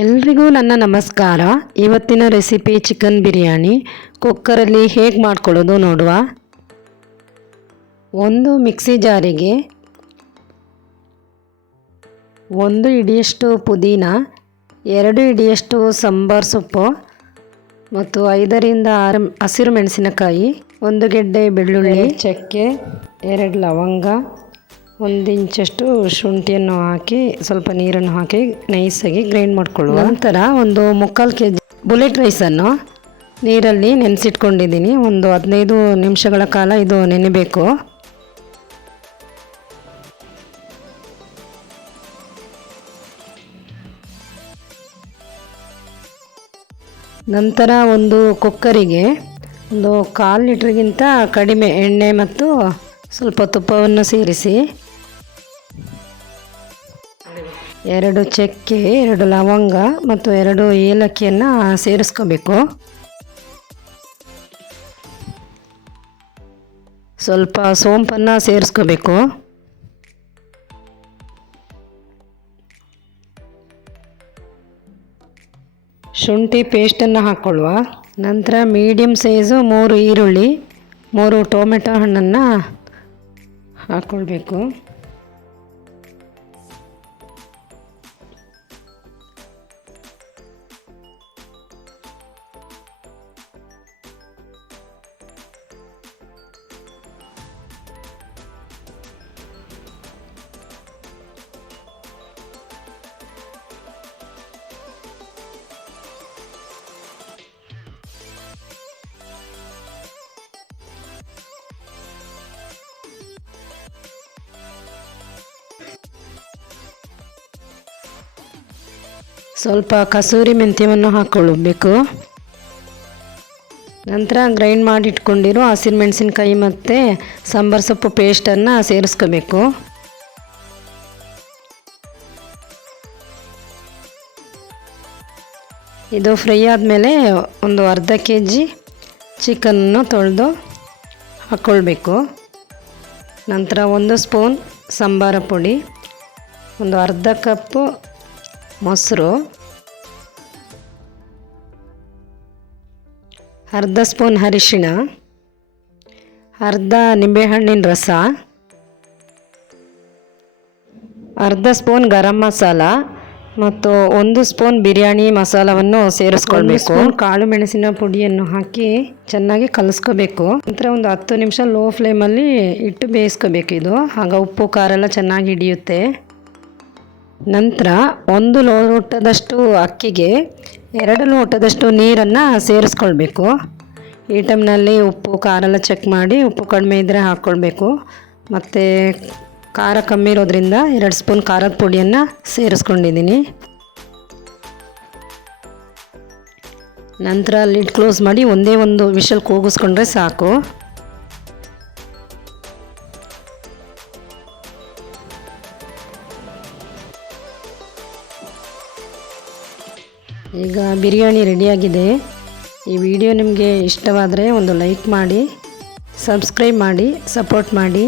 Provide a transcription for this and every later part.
ಎಲ್ರಿಗೂ ನನ್ನ ನಮಸ್ಕಾರ. ಇವತ್ತಿನ ರೆಸಿಪಿ ಚಿಕನ್ ಬಿರಿಯಾನಿ. ಕುಕ್ಕರಲ್ಲಿ ಹೇಗೆ ಮಾಡ್ಕೊಳ್ಳೋದು ನೋಡುವ. ಒಂದು ಮಿಕ್ಸಿ ಜಾರಿಗೆ 1 ಹಿಡಿಯಷ್ಟು ಪುದೀನ, 2 ಹಿಡಿಯಷ್ಟು ಸಾಂಬಾರ್ ಸೊಪ್ಪು ಮತ್ತು 5 ರಿಂದ 6 ಹಸಿರು ಮೆಣಸಿನಕಾಯಿ, 1 ಗೆಡ್ಡೆ ಬೆಳ್ಳುಳ್ಳಿ, ಚಕ್ಕೆ, 2 ಲವಂಗ, 1 ಇಂಚಷ್ಟು ಶುಂಠಿಯನ್ನು ಹಾಕಿ ಸ್ವಲ್ಪ ನೀರನ್ನು ಹಾಕಿ ನೈಸಾಗಿ ಗ್ರೈಂಡ್ ಮಾಡ್ಕೊಳ್ಳುವ. ನಂತರ ಒಂದು 3/4 kg ಬುಲೆಟ್ ರೈಸನ್ನು ನೀರಲ್ಲಿ ನೆನೆಸಿಟ್ಕೊಂಡಿದ್ದೀನಿ. ಒಂದು 15 ನಿಮಿಷಗಳ ಕಾಲ ಇದು ನೆನೆಬೇಕು. ನಂತರ ಒಂದು ಕುಕ್ಕರಿಗೆ 1/4 ಲೀಟ್ರಿಗಿಂತ ಕಡಿಮೆ ಎಣ್ಣೆ ಮತ್ತು ಸ್ವಲ್ಪ ತುಪ್ಪವನ್ನು ಸೇರಿಸಿ 2 ಚಕ್ಕೆ, 2 ಲವಂಗ ಮತ್ತು 2 ಏಲಕ್ಕಿಯನ್ನು ಸೇರಿಸ್ಕೋಬೇಕು. ಸ್ವಲ್ಪ ಸೋಂಪನ್ನು ಸೇರಿಸ್ಕೋಬೇಕು. ಶುಂಠಿ ಪೇಸ್ಟನ್ನು ಹಾಕ್ಕೊಳ್ಳುವ. ನಂತರ ಮೀಡಿಯಮ್ ಸೈಜು 3 ಈರುಳ್ಳಿ, 3 ಟೊಮೆಟೊ ಹಣ್ಣನ್ನು ಹಾಕ್ಕೊಳ್ಬೇಕು. ಸ್ವಲ್ಪ ಕಸೂರಿ ಮೆಂತ್ಯವನ್ನು ಹಾಕ್ಕೊಳ್ಬೇಕು. ನಂತರ ಗ್ರೈಂಡ್ ಮಾಡಿಟ್ಕೊಂಡಿರೋ ಹಸಿರು ಮೆಣಸಿನಕಾಯಿ ಮತ್ತು ಸಾಂಬಾರು ಸೊಪ್ಪು ಪೇಸ್ಟನ್ನು ಸೇರಿಸ್ಕೋಬೇಕು. ಇದು ಫ್ರೈ ಆದಮೇಲೆ ಒಂದು ಅರ್ಧ kg ಚಿಕನ್ನು ತೊಳೆದು ಹಾಕ್ಕೊಳ್ಬೇಕು. ನಂತರ 1 ಸ್ಪೂನ್ ಸಾಂಬಾರ ಪುಡಿ, ಒಂದು ಅರ್ಧ ಕಪ್ಪು ಮೊಸರು, ಅರ್ಧ ಸ್ಪೂನ್ ಅರಿಶಿಣ, ಅರ್ಧ ನಿಂಬೆಹಣ್ಣಿನ ರಸ, ಅರ್ಧ ಸ್ಪೂನ್ ಗರಂ ಮಸಾಲ ಮತ್ತು 1 ಸ್ಪೂನ್ ಬಿರಿಯಾನಿ ಮಸಾಲವನ್ನು ಸೇರಿಸ್ಕೊಳ್ಬೇಕು. ಕಾಳು ಮೆಣಸಿನ ಪುಡಿಯನ್ನು ಹಾಕಿ ಚೆನ್ನಾಗಿ ಕಲಿಸ್ಕೋಬೇಕು. ನಂತರ ಒಂದು 10 ನಿಮಿಷ ಲೋ ಫ್ಲೇಮಲ್ಲಿ ಇಟ್ಟು ಬೇಯಿಸ್ಕೋಬೇಕು. ಇದು ಆಗ ಉಪ್ಪು ಖಾರ ಎಲ್ಲ ಚೆನ್ನಾಗಿ ಹಿಡಿಯುತ್ತೆ. ನಂತರ 1 ಲೋಟದಷ್ಟು ಅಕ್ಕಿಗೆ 2 ಲೋಟದಷ್ಟು ನೀರನ್ನು ಸೇರಿಸ್ಕೊಳ್ಬೇಕು. ಈ ಟೈಮ್ನಲ್ಲಿ ಉಪ್ಪು ಖಾರ ಎಲ್ಲ ಚೆಕ್ ಮಾಡಿ ಉಪ್ಪು ಕಡಿಮೆ ಇದ್ದರೆ ಹಾಕ್ಕೊಳ್ಬೇಕು. ಮತ್ತು ಖಾರ ಕಮ್ಮಿ ಇರೋದ್ರಿಂದ 2 ಸ್ಪೂನ್ ಖಾರದ ಪುಡಿಯನ್ನು ಸೇರಿಸ್ಕೊಂಡಿದ್ದೀನಿ. ನಂತರ ಲಿಡ್ ಕ್ಲೋಸ್ ಮಾಡಿ ಒಂದೇ ಒಂದು ವಿಷಲ್ ಕೂಗಿಸ್ಕೊಂಡ್ರೆ ಸಾಕು. ಈಗ ಬಿರಿಯಾನಿ ರೆಡಿಯಾಗಿದೆ. ಈ ವಿಡಿಯೋ ನಿಮಗೆ ಇಷ್ಟವಾದರೆ ಒಂದು ಲೈಕ್ ಮಾಡಿ, ಸಬ್ಸ್ಕ್ರೈಬ್ ಮಾಡಿ, ಸಪೋರ್ಟ್ ಮಾಡಿ.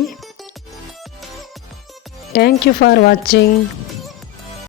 Thank you for watching.